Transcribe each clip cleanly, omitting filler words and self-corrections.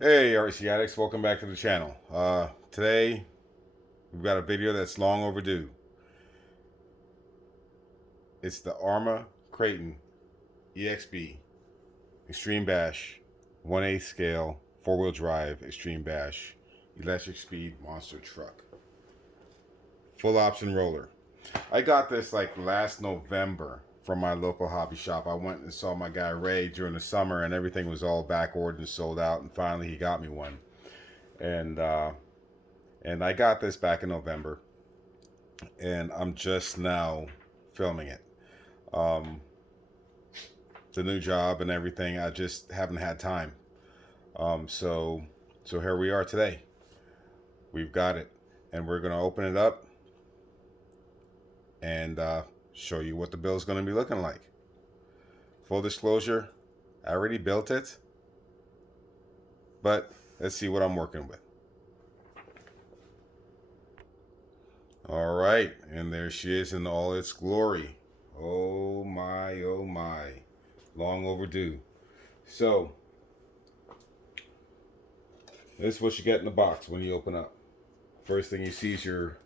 Hey RC addicts, welcome back to the channel. Today we've got a video that's long overdue. It's the Arrma Kraton EXB Extreme Bash 1/8 scale 4-wheel drive Extreme Bash electric speed monster truck. Full option roller. I got this like last November from my local hobby shop. I went and saw my guy Ray during the summer and everything was all back ordered and sold out, and finally he got me one. And I got this back in November, and I'm just now filming it. The new job and everything, I just haven't had time. So here we are today. We've got it, and we're gonna open it up and show you what the build is gonna be looking like. Full disclosure, I already built it, but let's see what I'm working with. All right, and there she is in all its glory. Oh my, long overdue. So this is what you get in the box when you open up. First thing you see is your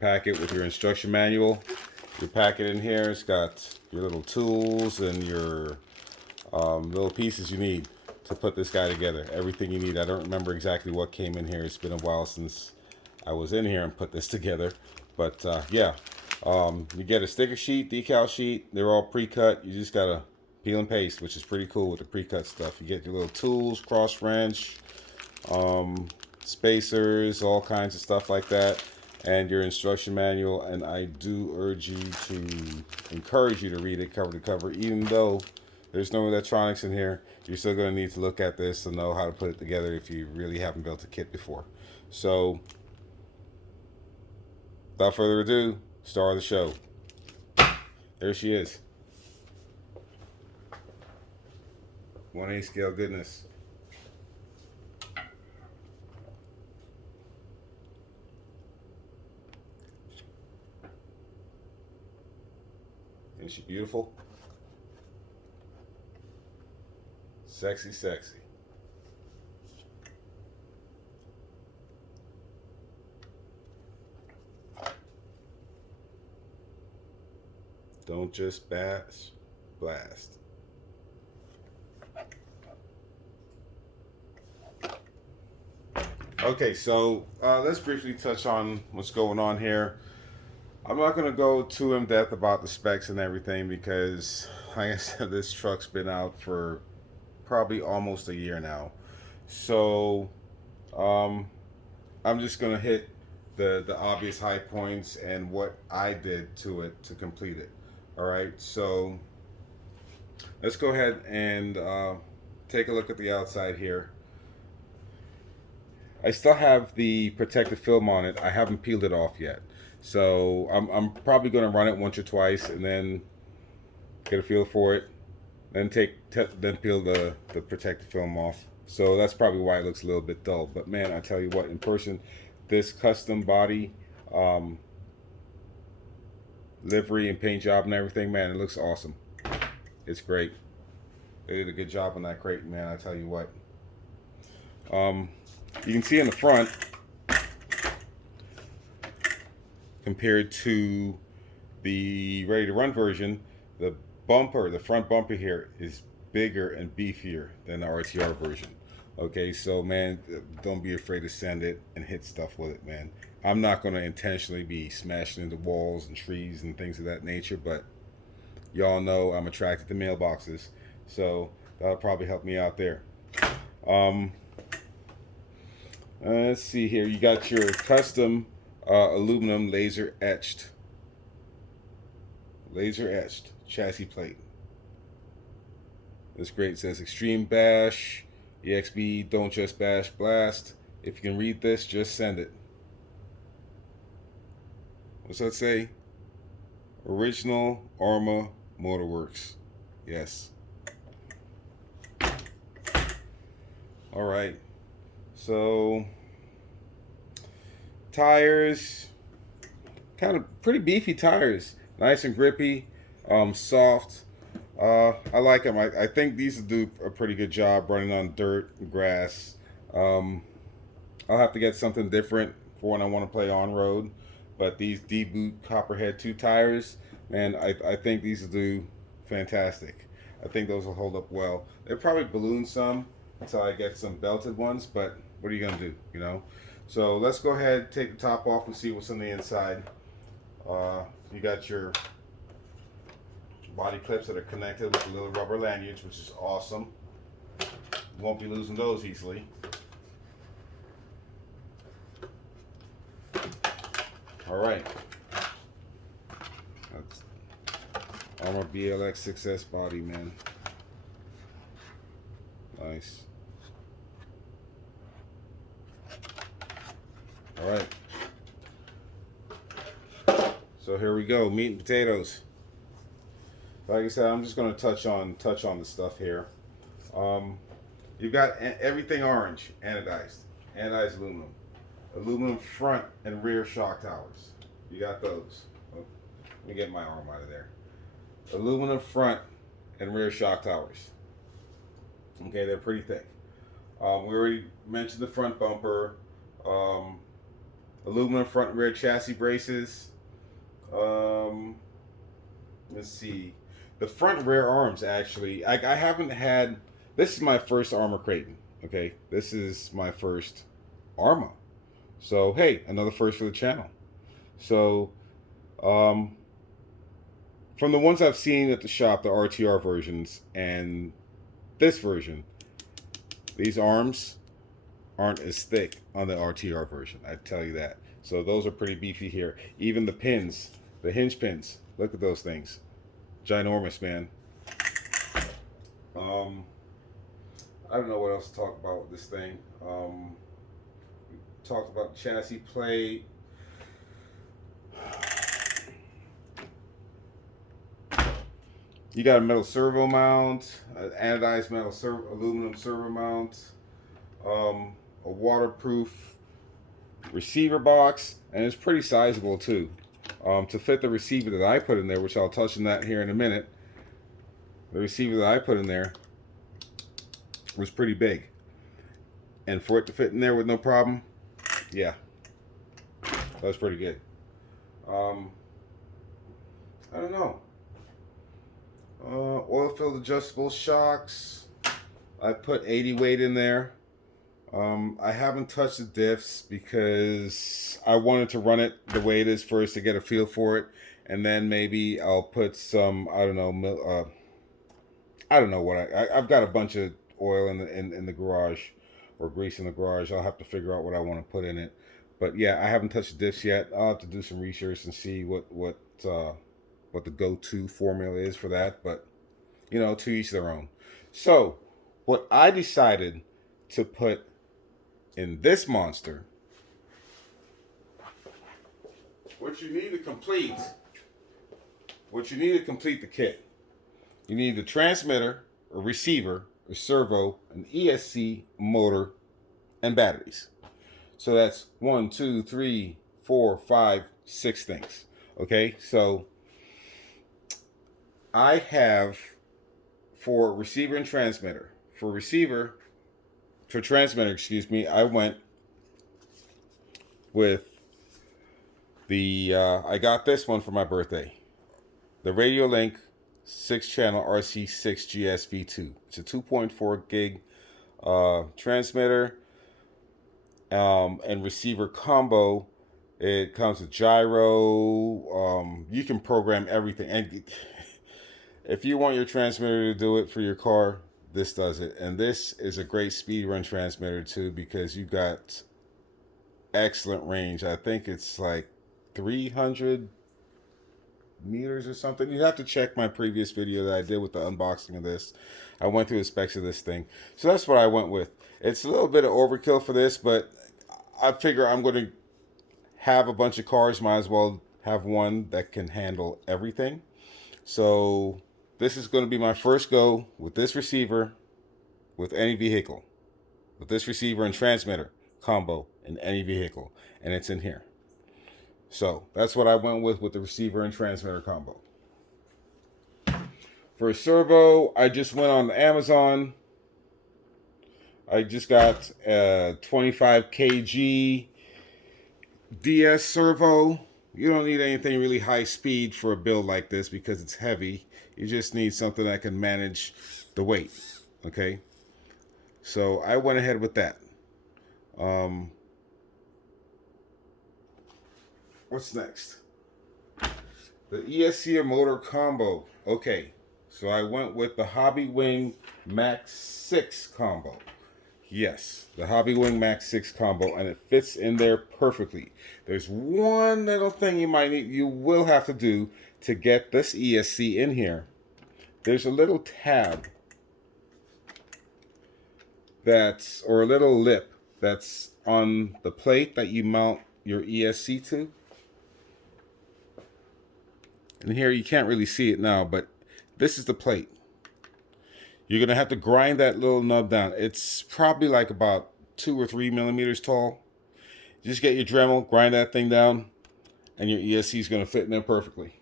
packet with your instruction manual. Your packet in here, it's got your little tools and your little pieces you need to put this guy together. Everything you need. I don't remember exactly what came in here. It's been a while since I was in here and put this together. But yeah, you get a sticker sheet, decal sheet. They're all pre-cut. You just gotta peel and paste, which is pretty cool with the pre-cut stuff. You get your little tools, cross wrench, spacers, all kinds of stuff like that, and your instruction manual. And I do encourage you to read it cover to cover. Even though there's no electronics in here, you're still going to need to look at this to know how to put it together if you really haven't built a kit before. So without further ado, star of the show. There she is. 1/8 scale goodness. Isn't she beautiful? Sexy, sexy. Don't just bash, blast. Okay, so let's briefly touch on what's going on here. I'm not going to go too in depth about the specs and everything because, like I said, this truck's been out for probably almost a year now. So I'm just going to hit the obvious high points and what I did to it to complete it. All right, so let's go ahead and take a look at the outside here. I still have the protective film on it. I haven't peeled it off yet. So I'm probably going to run it once or twice and then get a feel for it. Then then peel the protective film off. So that's probably why it looks a little bit dull. But man, I tell you what, in person, this custom body, livery and paint job and everything, man, it looks awesome. It's great. They did a good job on that Kraton, man, I tell you what. You can see in the front, compared to the Ready to Run version, the front bumper here is bigger and beefier than the RTR version. Okay, so man, don't be afraid to send it and hit stuff with it, man. I'm not going to intentionally be smashing into walls and trees and things of that nature, but y'all know I'm attracted to mailboxes, so that'll probably help me out there. Let's see here. You got your custom aluminum laser etched chassis plate. That's great. It says Extreme Bash EXB, don't just bash, blast. If you can read this, just send it. What's that say? Original Arrma Motorworks. Yes. All right. So tires, kind of pretty beefy tires, nice and grippy, soft. I like them. I think these will do a pretty good job running on dirt and grass. I'll have to get something different for when I want to play on road. But these D-boot Copperhead 2 tires, man, I think these will do fantastic. I think those will hold up well. They'll probably balloon some until I get some belted ones, but what are you gonna do, you know? So let's go ahead, take the top off and see what's on the inside. You got your body clips that are connected with the little rubber lanyards, which is awesome. You won't be losing those easily. All right. That's Arrma BLX 6S body, man. Nice. All right. So here we go, meat and potatoes. Like I said, I'm just going to touch on the stuff here. You've got everything orange, anodized aluminum. Aluminum front and rear shock towers. You got those. Oh, let me get my arm out of there. Aluminum front and rear shock towers. Okay, they're pretty thick. We already mentioned the front bumper. Aluminum front and rear chassis braces. Let's see. The front and rear arms, actually, I haven't had. This is my first Arrma Kraton. Okay, this is my first Arrma. So hey, another first for the channel. So from the ones I've seen at the shop, the RTR versions and this version, these arms aren't as thick on the RTR version, I tell you that. So those are pretty beefy here. Even the pins, the hinge pins, look at those things. Ginormous, man. I don't know what else to talk about with this thing. Talked about chassis plate. You got a metal servo mount, an anodized metal aluminum servo mount, a waterproof receiver box, and it's pretty sizable too. To fit the receiver that I put in there, which I'll touch on that here in a minute, the receiver that I put in there was pretty big. And for it to fit in there with no problem, yeah, that's pretty good. I don't know. Oil-filled adjustable shocks. I put 80 weight in there. I haven't touched the diffs because I wanted to run it the way it is first to get a feel for it, and then maybe I'll put some, I don't know, I don't know what I've got a bunch of oil in the garage, or grease in the garage. I'll have to figure out what I want to put in it. But yeah, I haven't touched the diffs yet. I'll have to do some research and see what the go-to formula is for that. But you know, to each their own. So what I decided to put in this monster, what you need to complete the kit, you need the transmitter, a receiver, a servo, an ESC, motor, and batteries. So that's 1, 2, 3, 4, 5, 6 things. Okay, so I have, for receiver and transmitter, for transmitter, excuse me, I went with the, I got this one for my birthday. The Radiolink 6-channel RC6 GSV2. It's a 2.4 gig transmitter and receiver combo. It comes with gyro. You can program everything. And if you want your transmitter to do it for your car, this does it. And this is a great speed run transmitter too, because you got excellent range. I think it's like 300 meters or something. You have to check my previous video that I did with the unboxing of this. I went through the specs of this thing. So that's what I went with. It's a little bit of overkill for this, but I figure I'm going to have a bunch of cars. Might as well have one that can handle everything. So this is going to be my first go with this receiver with any vehicle. With this receiver and transmitter combo in any vehicle. And it's in here. So that's what I went with the receiver and transmitter combo. For a servo, I just went on Amazon I just got a 25 kg DSServo. You don't need anything really high speed for a build like this because it's heavy. You just need something that can manage the weight. Okay, so I went ahead with that. What's next? The ESC motor combo. Okay, so I went with the Hobbywing Max 6 combo. Yes, the Hobbywing Max 6 combo, and it fits in there perfectly. There's one little thing you will have to do to get this ESC in here. There's a little tab or a little lip that's on the plate that you mount your ESC to. And here you can't really see it now, but this is the plate. You're going to have to grind that little nub down. It's probably like about 2 or 3 millimeters tall. Just get your Dremel, grind that thing down, and your ESC is going to fit in there perfectly.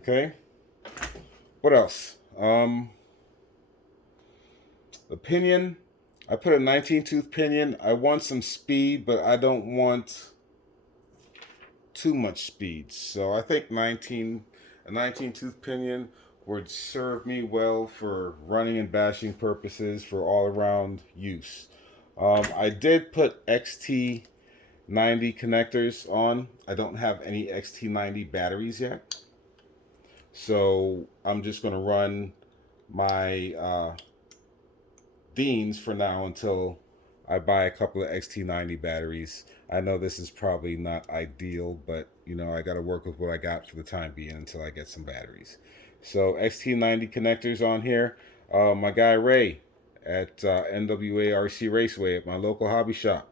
Okay? What else? The pinion. I put a 19-tooth pinion. I want some speed, but I don't want too much speed. So I think a 19-tooth pinion would serve me well for running and bashing purposes, for all-around use. I did put Xt90 connectors on. I don't have any Xt90 batteries yet. So I'm just going to run my Deans for now until I buy a couple of Xt90 batteries. I know this is probably not ideal, but you know, I got to work with what I got for the time being until I get some batteries. So Xt90 connectors on here. My guy Ray at NWA RC Raceway at my local hobby shop,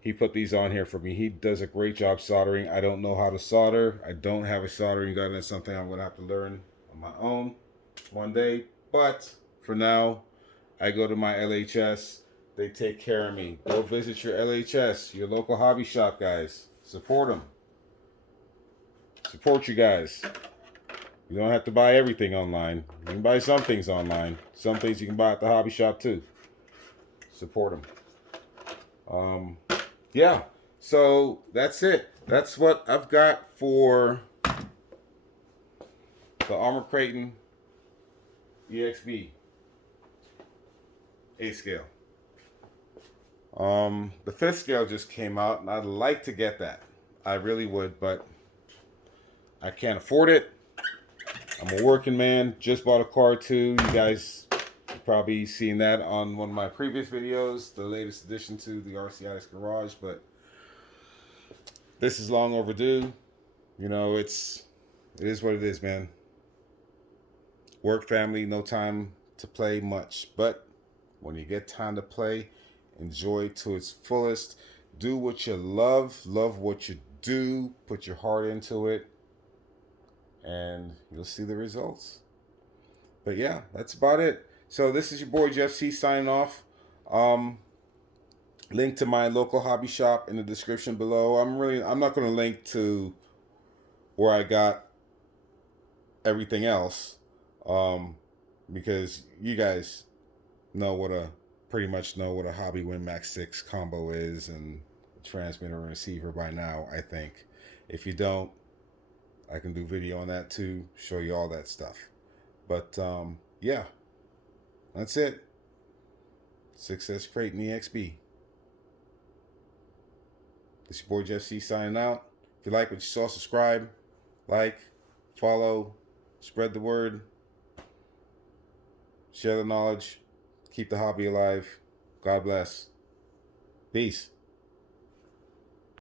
he put these on here for me. He does a great job soldering. I don't know how to solder. I don't have a soldering gun. That's something I'm going to have to learn on my own one day. But for now, I go to my LHS. They take care of me. Go visit your LHS, your local hobby shop, guys. Support them. Support you guys. You don't have to buy everything online. You can buy some things online. Some things you can buy at the hobby shop too. Support them. Yeah, so that's it. That's what I've got for the Arrma Kraton EXB 8 scale. The 5th scale just came out, and I'd like to get that. I really would, but I can't afford it. I'm a working man. Just bought a car too. You guys probably seen that on one of my previous videos, the latest addition to the RC Addicts Garage, but this is long overdue. You know, it is what it is, man. Work, family, no time to play much. But when you get time to play, enjoy it to its fullest. Do what you love. Love what you do. Put your heart into it. And you'll see the results. But yeah, that's about it. So this is your boy Jeff C signing off. Link to my local hobby shop in the description below. I'm not going to link to where I got everything else, because you guys pretty much know what a Hobbywing Max 6 combo is, and transmitter and receiver by now, I think. If you don't, I can do video on that too, show you all that stuff. But yeah, that's it. Success Kraton EXB. This is your boy Jeff C signing out. If you like what you saw, subscribe, like, follow, spread the word, share the knowledge, keep the hobby alive. God bless. Peace.